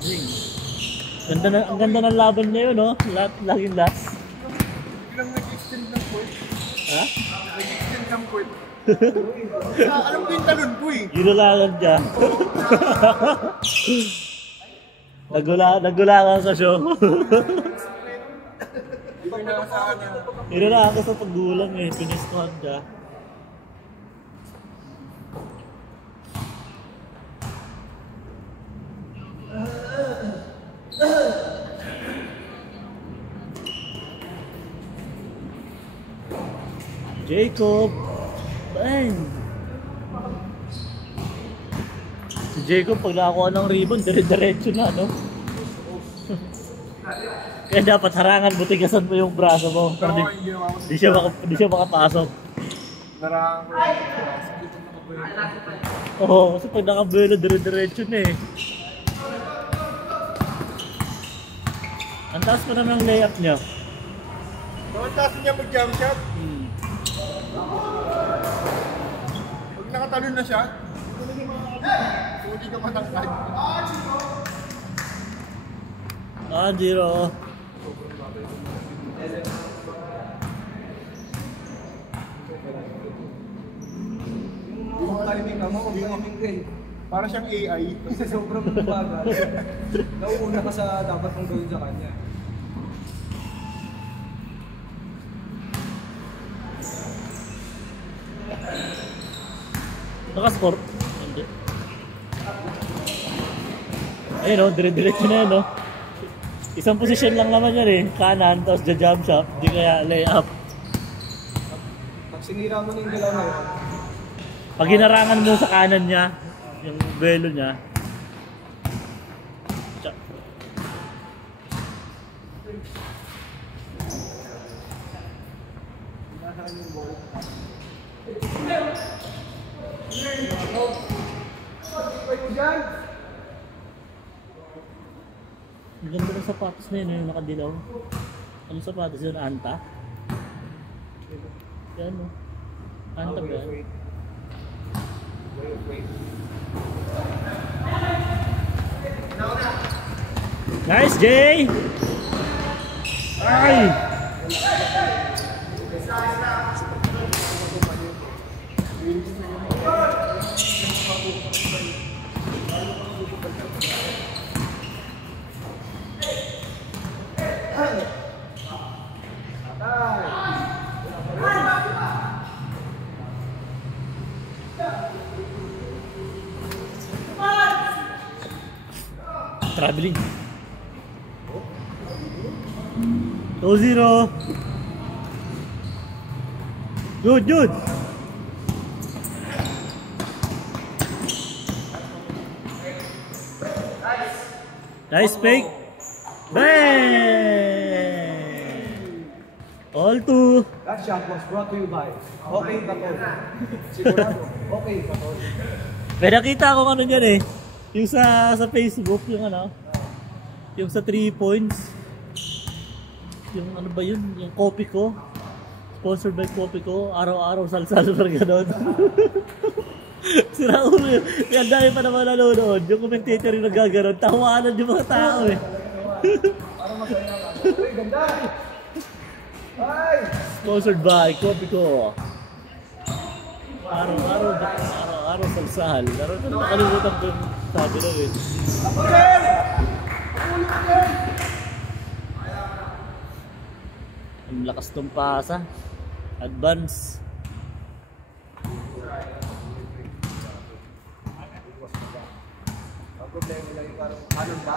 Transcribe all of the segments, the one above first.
Ang ganda ng laban niya yun, no? Laging last. Biglang nag-extend ng point. Ha? Nag-extend ng point. Alam ko yung talon ko eh. Ginulagan niya. Nagulakan sa show. Ginulakan ka sa paggulang eh. Pinistuhan niya. Jacob! Bang! Si Jacob pag nakakuha ng ribbon, dire-diretso na, no? Kaya dapat harangan mo, tigasan mo yung braso mo. Di siya makapasok. Narangan ko yung Oo, kasi pag nakabuelo, dire-diretso na eh. Ang taas pa naman ang layup niya. ang taas niya mag-jump shot. Pag nakatalon na siya, hindi ka matangkad. 0. Yung timing ka mo, timing ka eh. Para siyang AI. Kasi sobrang bagal. Nauuna ka sa dapat mong gawin sa kanya. Naka-score? Hindi. Ayun o, dire-diretso na yun o. Isang posisyon lang naman yan eh. Kanan, tapos jump shot. Hindi kaya layup. Pag sinira mo na yung galaw na yun. Pag hinarangan mo sa kanan niya, yung belo niya. Ang ganda ng sapatos na yun, yung nakadilaw. Anong sapatos yun? Anta? Yan o. Anta ba yan? Nice, Jay! Ay! Traveling. 2-0. Good. Nice fake. Bang! All 2. That shot was brought to you by Okay Katol. Sigurado, Okay Katol. May nakita ko ano dyan eh. Yung sa Facebook, yung ano. Yung sa 3 points. Yung ano ba yun? Yung Coffee ko. Sponsored by Coffee ko. Araw-araw salsal par gano'n. Sira ulo yun. Kaya dahil pa naman nanonood. Yung commentator yung nagagaroon. Tawanan yung mga tao eh. Parang masaya ka. Uy, ganda! Ay! Sponsored by Coffee ko. Araw-araw salsal. Nakalimutan ko yung sabi na eh. Ang lakas ng pasa. Advance. Ang problema lang yung parang halong ba?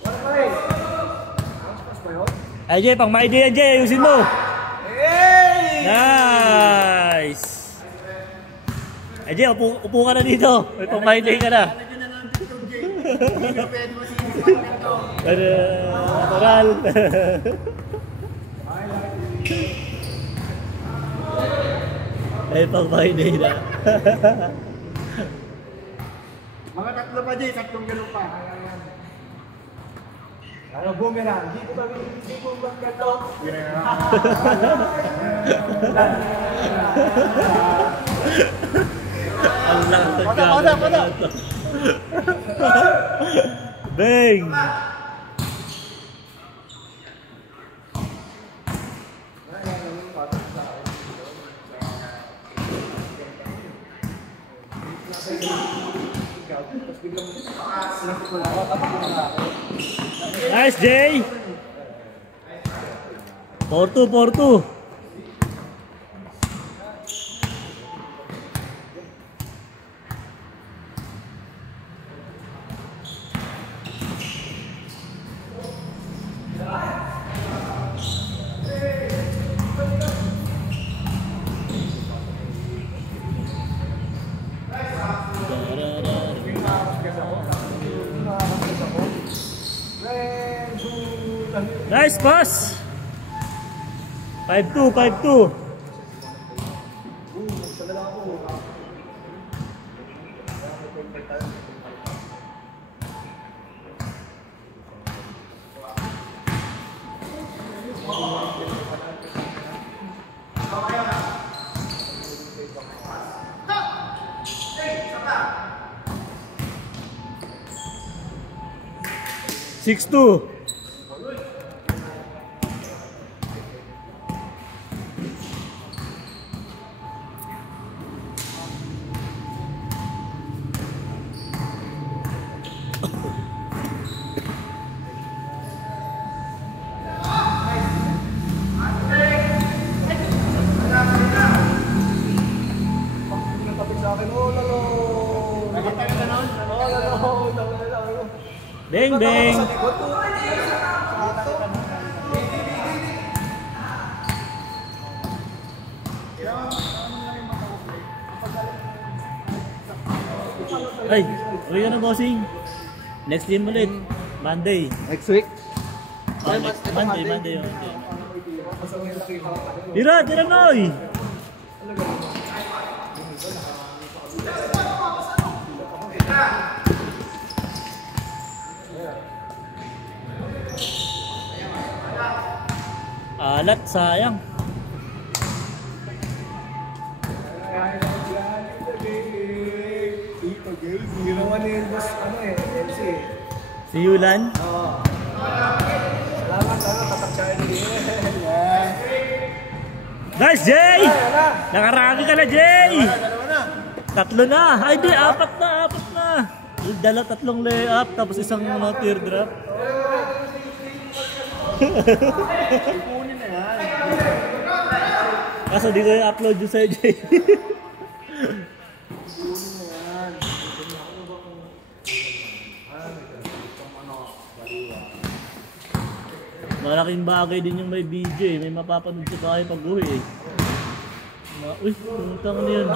Wala pa rin. Mas ba yun? Ay Jay, pang ma-idea Jay, ayusin mo. Hey! Nice. Ay Jay, upo ka na dito. May pang ma-idea ka na. Natural. Ay pang ma-idea na. Mga tatlo pa Jay, tatlong ganun pa. Ano, boomerang. Dito ba? Dito ba? Dito ba? Ang lakas ng Pada. gagawin na ito. Bang! Nice, Jay! 4-2, 4-2. Nice pass! 5-2, 5-2. Six two. Ding ding. Ay, uwi ka na bossing. Next game ulit. Monday. Next week. Oh, Monday. Tira Noy. Alat, sayang. Si Yulan? Oo. Salamat, tataksayan din. Nice, Jay! Nakarami ka na, Jay! Tatlo na! Ay, di, apat na! Tatlong layup, tapos isang teardrop. Ipunin na yan. Kaso di ko i-upload yun sa'yo, Jay. Malaking bagay din yung may BJ, may mapapanood sa tayo pag uwi eh. Uy, pumunta ko na yun.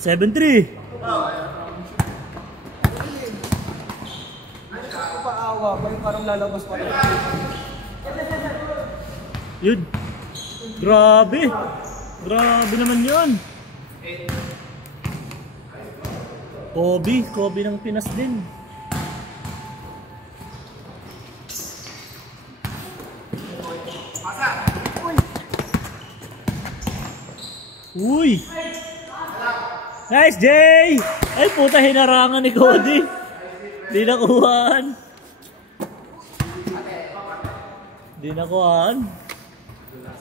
7-3. Paawa pa yung parang lalabas pa rin. Yun. Grabe naman yun. Kobe ng Pinas din. Uy! Nice, Jay! Ay, puta, hinarangan ni Cody. Di nakuhaan.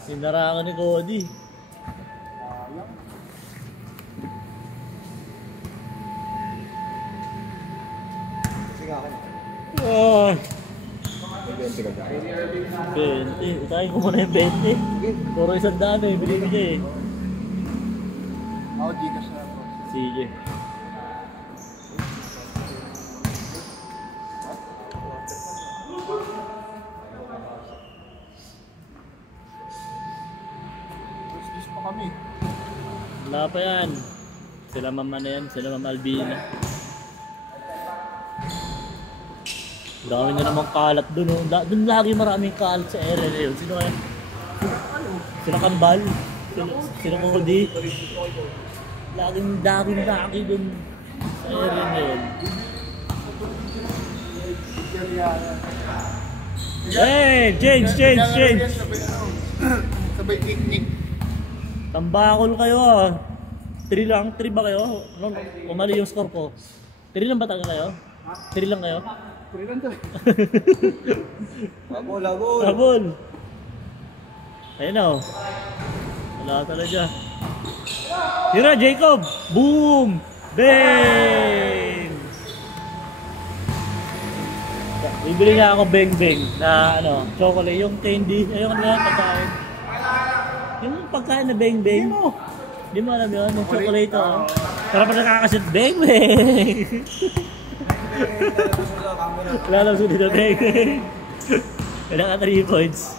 Hinarangan ni Cody. Ah. 20. Utahin ko muna yung 20. Puro 100 eh, binibigay eh. Ako, Gcash na ako. Sige. First pa kami. Wala pa yan. Sila mama na yan, sila mama Albina. Dami na namang kalat dun. Oh. Dun lagi maraming kalat sa area yun. Sino kaya? Sila Kambal? Sila Cody? Laging daki dun sa area na yun. Hey, change. Sabay picnic. Tambakol kayo ah. 3 lang, 3 ba kayo? Ano, umali yung score ko. 3 lang ba talaga kayo? 3 lang kayo? Purilan to. Labol. Habol! Ayun na oh. Wala talaga. Tira, Jacob! Boom! Bang! Bibili nga ako beng na ano, chocolate, yung candy, ayun na pagkain. Yung pagkain na beng. Di mo alam yun, yung chocolate oh. Para pa nakakasit beng. Wala lang sunod na beng. Kailang ka 3 points.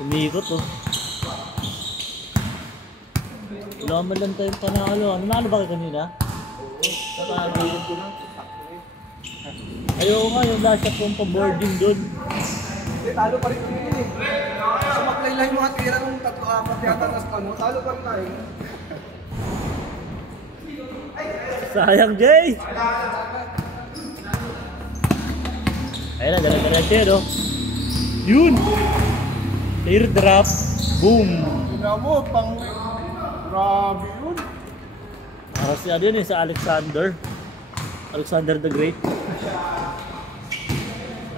Umikot oh. Wala man lang tayong panalo. Ano ba kayo kanina? Ayoko nga yung last shot kong pa-boarding dun. Talo pa rin kami eh. Sumaklay lang yung mga tira ng 3-4 yata tas ano, talo pa rin tayo. Sayang, Jay! Ayun na, gala-gala siya, no? Yun! Teardrop, boom! Tingnan mo, pang... Grabe yun. Para si ano yun eh, sa Alexander the Great.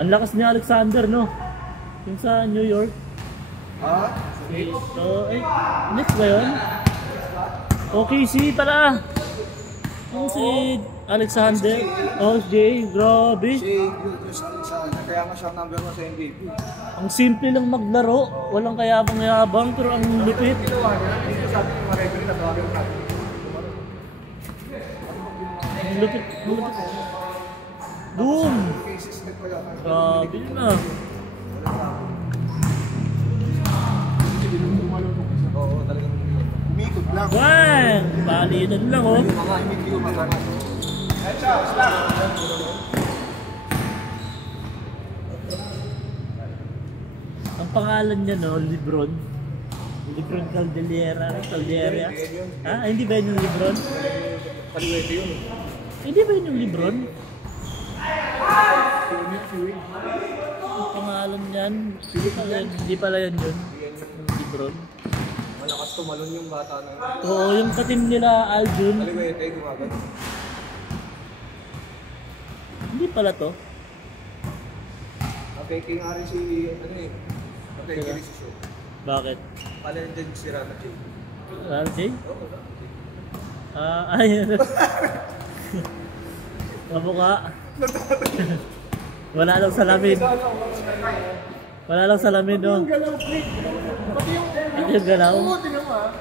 Ang lakas ni Alexander, no? Yung sa New York. Ha? So, next ba yun? OKC pala! Yung si Alexander, Jay, grabe. Si kaya nga siya number 1 sa MVP. Ang simple lang maglaro, walang kayabang-yabang, pero ang lupit. Dito sabi ng mga referee na tawagin natin. Ang lupit. Boom! Cases nagpala. Grabe na. Oo, talagang Umikot lang. Bang! Balinan lang oh. mga MVP magana. Ang pangalan niya no, Lebron Caldera. Ah, hindi ba yun yung Lebron? Paliwete yun. Hindi ba yun yung Lebron? Ang pangalan niyan, hindi pala yan yun. Yung Lebron. Malakas tumalon yung bata na. Oo, yung katim nila Aljun. Paliwete, gumagano. Hindi pala to. Apeke nga rin si, ano eh. Apeke rin si Show. Bakit? Pala din si Rana J. RJ? Oo, Ayun. Kamukha. Wala lang salamin. Wala lang salamin, no? Yung galaw, Click. Pati yung... Yung galaw? Oo, tingnan mo ah.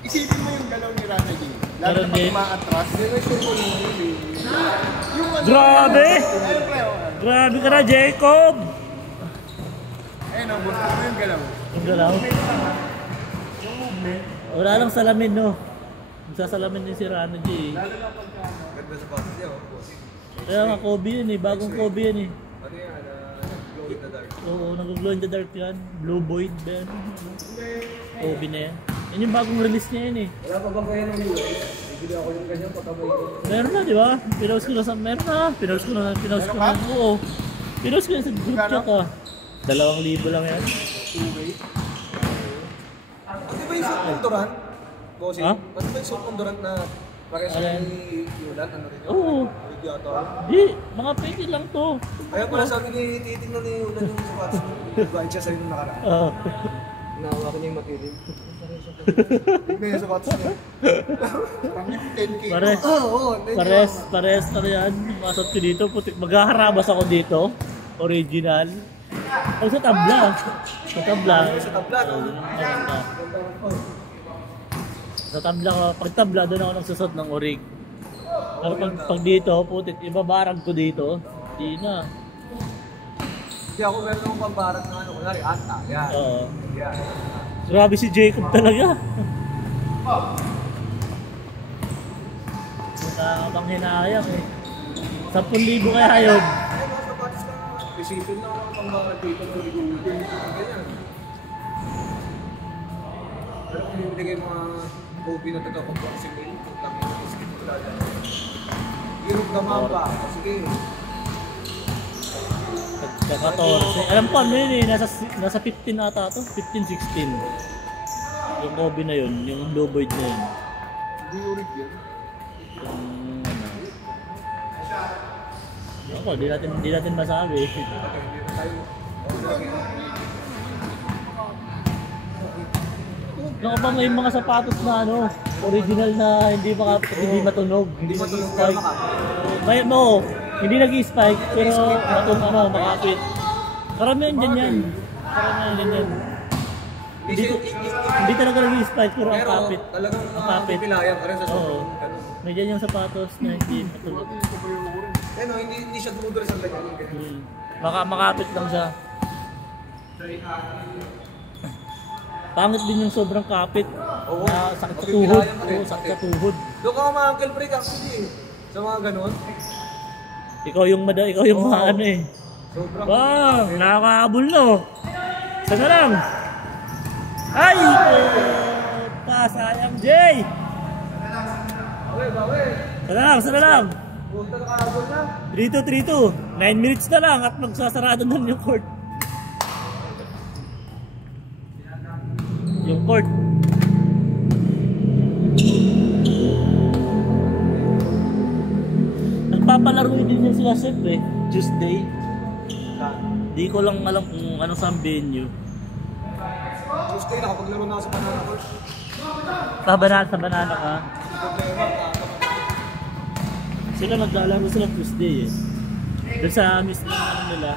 Isipin mo yung galaw ni Rana G. Lalo Meron na pag din. umaatras. Yung ano... Grabe! Ayun, pre, oh. Grabe ka na, Jacob! Ayun, ang gusto mo yung galaw. Yung galaw? Wala lang salamin, no? Magsasalamin din si Rana G. Ganda sa bata niya, oh. Kaya nga, Kobe yun eh. Bagong Kobe yan eh. Ano yan, glow in the dark. Oo, nag-glow in the dark yan. Blue Void ba yan? Kobe na yan. Yan yung bagong release niya yan eh. Wala pa ba kayo ng US? Bibili ako yung ganyan pagkamoy ko. Meron na, di ba? Pinost ko na sa... Meron na. Pinost ko na. Oo. Pinost ko na sa group chat ah. 2,000 lang yan. Pati ba yung suit ng Durant? Bossing? Ha? Pati ba yung suit ng Durant na parehas Alin? ni Yulan? Ano rin yun? Oo. Video ato. Di, mga pwede lang to. Kaya pala sabi ni titignan ni Yulan yung sapatos mo. Nag-blind siya sa'yo nung nakaraan. Oo. Nahawakan niya yung material. Tignan yung sapatos niya. Pang 10K. Pares. Oo, Pares na yan. Masot ko dito. Putik. Maghaharabas ako dito. Original. O sa tabla. Sa tabla. Sa tabla, no? Sa tabla ko. Pag tabla, doon ako nagsusot ng orig. Pero pag dito, putik, ibabarag ko dito. Di na. Hindi ako meron akong pambarat na ano. Kunwari, ata. Yan. Oo. Yan. Grabe si Jacob talaga. Nakakabang hinahayang eh. 10,000 kaya yun. Ay, mga sapatos ka naman. Isipin na ako pambarat dito. Ganyan. Pero kung bibigay mga Kobe na taga-boxing mo yun, kung lang yung skip ko lang. Hirap naman ba? Sige. Pagka 14. Alam ko ano yun eh, nasa 15 ata to, 15-16. Yung Kobe na yun, yung low void na yun. Hindi ulit yan. Yung ano. Ako, di natin masabi. Naka ba may mga sapatos na ano, original na hindi matunog, hindi nag-spike. May no, hindi nag-spike pero makapit. Karamihan din yan. Karamihan din yan. Hindi talaga nag-spike pero ang kapit. Talagang ang kapit. pipilayan ka rin sa sobrang. Oo. May dyan yung sapatos na hindi matunog. Ano, hindi siya dumudura sa ganyan. Makapit lang siya. Pangit din yung sobrang kapit. Oo. Na sakit sa tuhod. Oo, sakit sa tuhod. Doon ka mga ankle break actually eh. Sa mga ganon. Ikaw yung mga ano eh. Sobrang. Wow, nakakahabol no. Sana lang. Ay! Sayang Jay! Bawi. Sana lang. Punta na kahabol na. 3-2. 9 minutes na lang at magsasarado na yung court. Yung court. Nagpapalaro din yan sila Sep eh. Tuesday. Di ko lang alam kung ano sa venue. Tuesday na kapag laro na ako sa Banana Court. Sa banana ka. Sila naglalaro sila Tuesday eh. Doon sa mismo ano nila.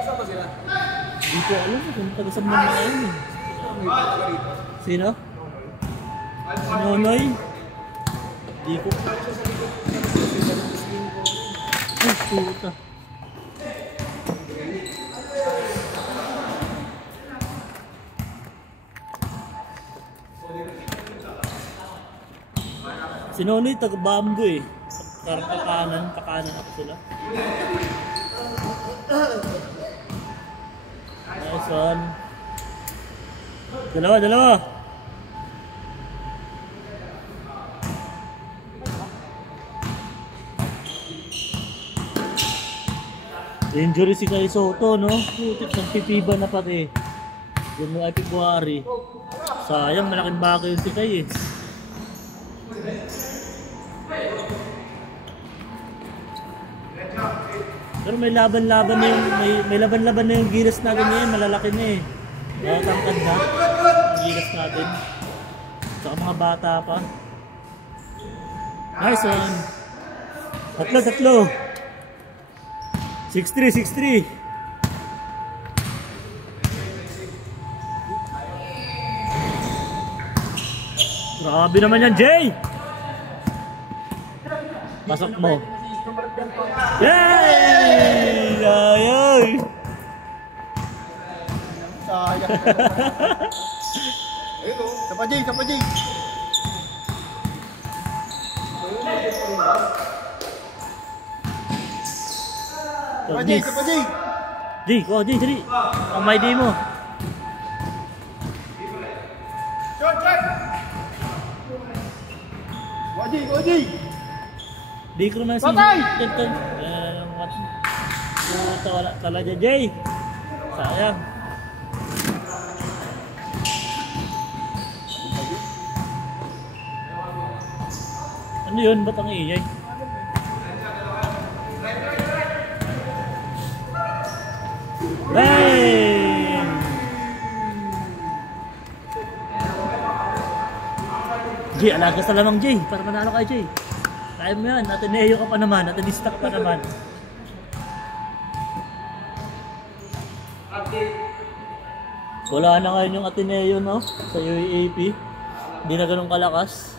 Saan ba sila? Di ko alam kung taga-saan mo na yun eh. Sino? Si Nonoy? Di ko. Ay, puta. Si Nonoy taga-bambo eh. Parang kakanan ako sila. Nice one. Dalawa. Injury si Kai Soto, no? Putik, nagpipiba na pati. Yung mga February. Sayang, malaking bagay yun si Kai eh. Pero may laban-laban na yung may laban-laban na yung gilas natin ngayon, malalaki na eh. Tangkad na yung gilas natin. Saka mga bata pa. Nice one. Tatlo. 6-3. Grabe naman yan, Jay! Pasok mo. Yay! Ayay! Sayang. Ayun o. Sapa Jay. Sapa Jay, Jay, dali. Ang may day mo. Go Jay. Di ko naman Patay! Wala talaga, Jay. Sayang. Ano yun? Ba't ang iiyay? Bang! Jay, alagas na lamang, Jay. Para manalo kayo, Jay. Kaya mo yan. Ateneo ka pa naman. Atenistak pa naman. Wala na ngayon yung Ateneo, no? Sa UAAP. Hindi na ganun kalakas.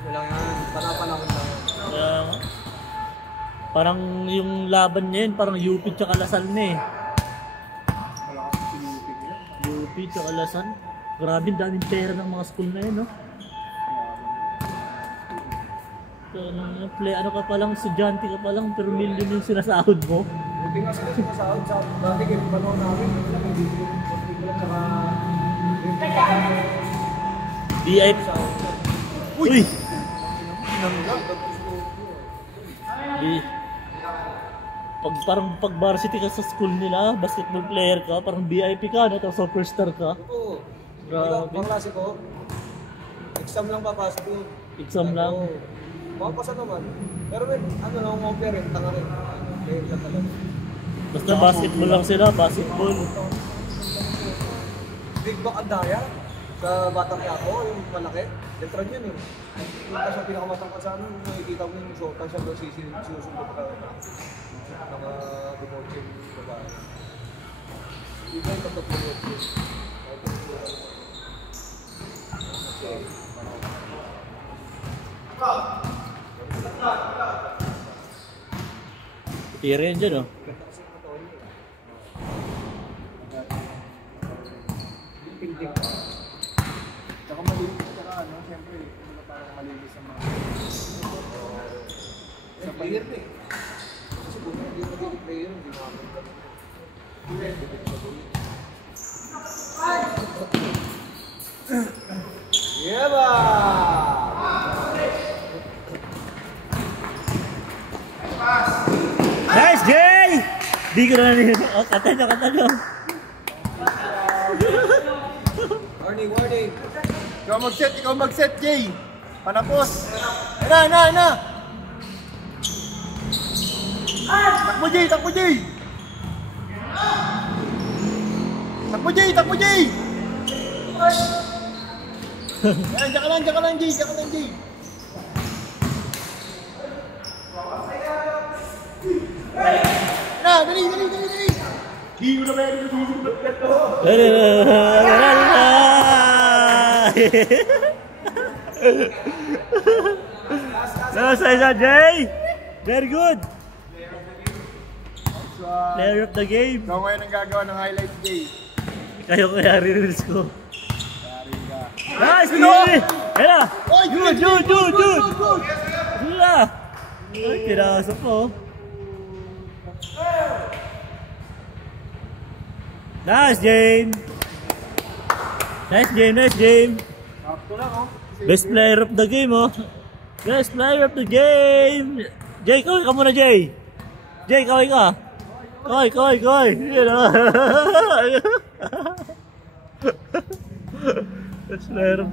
Ano lang yan, panahon lang. Parang yung laban niya yun, parang UP tsaka Lasal na eh. UP tsaka Lasal. Grabe, daming pera ng mga school na yun, no? So, ano ka palang, estudyante ka palang, pero million yung sinasahod mo. Buti nga sila sumasahod sa dati kayo panahon namin. Hindi ko DI. Uy! Tinanggal, ba't gusto mo? Eh, pag varsity ka sa school nila, basketball player ka, parang VIP ka, no? Tapos superstar ka. Oo. Grabe. Pang klase ko, exam lang papasok yun. Exam lang. Oo. Makapasa naman. Pero may, ano lang, umopera rin, tanga rin. Player lang talaga. Basta basketball lang sila, basketball. Big back ang daya. Sa Batang Quiapo, yung malaki. Letran yun eh. Yung sa pinakamatangkad sa ano, nakikita mo yung shota siya doon sinusunod ka ng mga demotion babae. Yung ba yung tatot demotion? Tira yan dyan, oh. Pinding. Tsaka malinis, tsaka ano, siyempre, hindi na parang malinis ang mga... Sa player na eh. Kasi kung hindi magiging player, hindi makakita. Yeba! Nice, Jay! Di ko na nila. Oh, kata nyo. Warning! Ikaw mag-set, Jay! Panapos! Ayun na! Takbo, Jay! Takbo, Jay! Ayan, diyan ka lang, Jay! Na, dali! Di mo na ba yan nasisimbat ko? Nice, Jay! Very good! Player of the game. Ikaw ngayon ang gagawa ng highlights, Jay. Kayo kaya re-reels ko. Yari ka. Nice, Jay! Kaya! Good! Wala! Ay, pinasok ko. Nice, Jane! Nice game! Sakto lang, oh. Best player of the game, oh! Best player of the game! Jay, kaway ka muna, Jay! Jay, kaway ka! Kaway! Yan, oh! Best player of